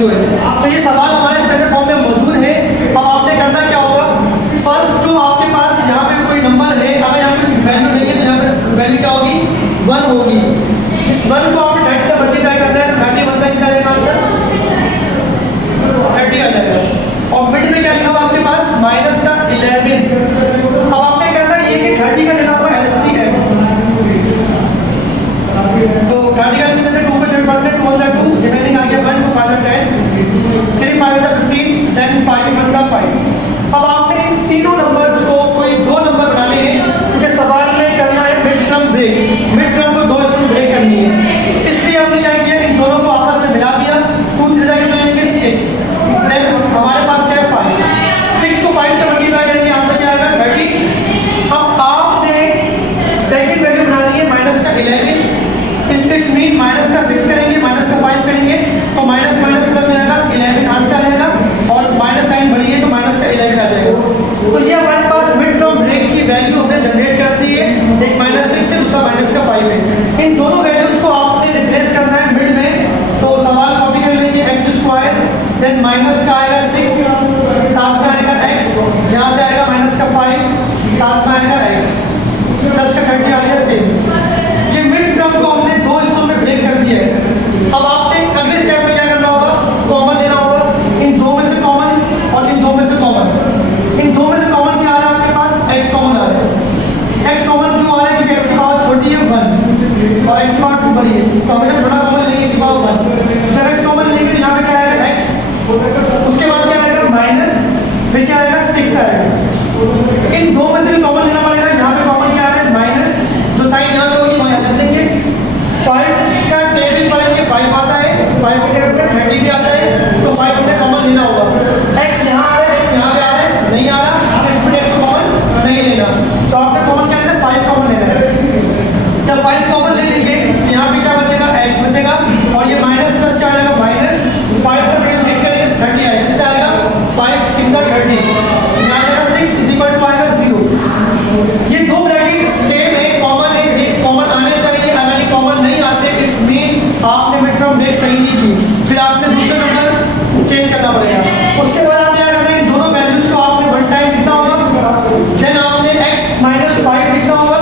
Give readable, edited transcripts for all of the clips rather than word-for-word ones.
Zero है। तो ये सवाल हमारे स्टैंडर्ड फॉर्म में मौजूद है। अब आपने करना क्या होगा, फर्स्ट जो आपके पास यहाँ पे कोई नंबर है, अगर यहाँ पे वैल्यू लेंगे तो यहाँ पे वैल्यू क्या होगी, 1 होगी। इस 1 को आपने 30 से मल्टीप्लाई करना है, 30 1 से क्या आएगा आंसर, 30 आ जाएगा। और मिड में क्या लिखा हुआ आपके पास, माइनस का 11। अब आपने करना ये कि 30 का लेना होगा LCM। तो 30 का LCM में 2 को डिवाइड करते हैं, 2 1 2, रिमेनिंग आ गया 1, 2 5 10, 3 5 15, देन 5 1 5। अब आपने इन तीनों नंबर्स को कोई दो नंबर बनाने हैं, क्योंकि सवाल में करना है mid term break, mid term को दो हिस्सों में ब्रेक करनी है। इसलिए हमने क्या किया, इन दोनों को आपस में मिला दिया, 2 3 जाके मिलेंगे 6, देन हमारे पास क्या है 5, 6 को 5 से मल्टीप्लाई करेंगे, आंसर क्या आएगा 30। अब आपने सेकंड वैल्यू बनानी है माइनस का 11, इसमें मीन माइनस का 6 करेंगे, माइनस का 5 करेंगे, तो माइनस माइनस प्लस हो जाएगा 11 आंसर आ जाएगा, और माइनस साइन बढ़ी है तो माइनस का 11 आ जाएगा। तो ये हमारे पास मिड टर्म ब्रेक की वैल्यू हमने जनरेट कर दी है, एक -6 है, दूसरा माइनस का 5 है। इन दोनों वैल्यूज को आपने रिप्लेस करना है मिड में। तो सवाल कॉपी कर लेंगे, x², देन माइनस का आएगा 6, साथ में आएगा x, यहाँ से आएगा माइनस का 5, साथ में आएगा x, प्लस का 30 आ गया सेम। ये मिड टर्म को हमने दो हिस्सों में ब्रेक कर दिया है। अब आपने अगले स्टेप में क्या करना होगा, कॉमन लेना होगा, इन दो में से कॉमन और इन दो में से कॉमन। इन दो में से कॉमन क्या आ रहा है आपके पास, x कॉमन आ रहा है। x कॉमन क्यों आ रहा है, क्योंकि x की पावर छोटी है 1 और x की पावर 2 बड़ी है, तो हमें छोटा कॉमन लेंगे, x की पावर 1। जब x कॉमन लेंगे तो यहाँ पे क्या आएगा x, उसके बाद क्या आएगा माइनस, फिर क्या आएगा 6 आएगा। इन दो में से भी कॉमन लेना पड़ेगा। यहाँ पे कॉमन क्या आ रहा है माइनस, जो साइन यहाँ पे होगी वहाँ लिख देंगे। 5 का टेबल पढ़ेंगे, 5 आता है, 5 के टेबल पे 30 भी आता है, तो 5 हमने कॉमन लेना होगा। x यहाँ आ रहा है, x यहाँ पे आ रहा है, नहीं आ रहा, इस पर x को कॉमन नहीं लेना, तो आपने कॉमन क्या लेना है, 5 कॉमन लेना है। जब 5 कॉमन ले लेंगे तो यहाँ पे क्या बचेगा, x बचेगा, और ये माइनस प्लस क्या आएगा माइनस 5 का ब्रेक करेंगे 30 आएगा, किससे आएगा 5 6 30, यहाँ आएगा 6 इज इक्वल टू आएगा 0। ये दो ब्रैकेट सेम है, कॉमन है, एक कॉमन आने चाहिए। अगर ये कॉमन नहीं आते इट्स मीन आपने मिड टर्म ब्रेक सही नहीं की, फिर आपने दूसरा नंबर चेंज करना पड़ेगा। उसके बाद आप क्या करना है, इन दोनों वैल्यूज को आपने वन टाइम लिखना होगा, देन आपने x - 5 लिखना होगा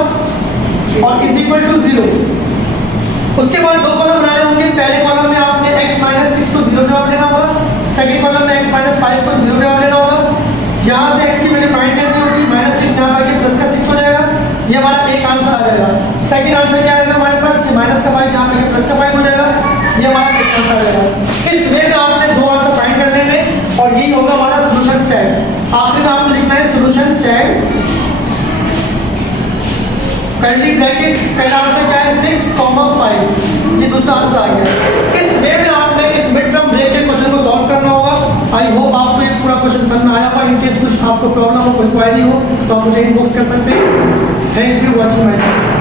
और इज इक्वल टू 0। उसके बाद दो कॉलम बनाने होंगे, पहले कॉलम में आपने x - 6 को 0 जवाब लेना होगा, सेकंड कॉलम में x - 5 को 0 जवाब लेना होगा। यहाँ से x की वैल्यू फाइंड करनी होगी, -6 यहाँ पर आके प्लस का 6 हो जाएगा, ये हमारा एक आंसर आ जाएगा। सेकंड आंसर क्या आएगा हमारे पास, ये माइनस का 5 यहाँ पे प्लस का 5 हो जाएगा, ये हमारा सेकंड आंसर आ जाएगा। इस वे में आपने दो आंसर फाइंड कर लेने और यही होगा हमारा सॉल्यूशन सेट। आखिर में आपको लिखना है सॉल्यूशन सेट, कर्ली ब्रैकेट, पहला आंसर क्या है 6, 5, ये दूसरा आंसर आ गया। इस वे में आपने इस मिड टर्म ब्रेक के क्वेश्चन को सॉल्व करना होगा। आई होप आपको ये पूरा क्वेश्चन समझ में आया होगा। इन केस कुछ आपको प्रॉब्लम हो, कोई क्वेरी हो तो आप मुझे इनबॉक्स कर सकते हैं। Thank you watching my video.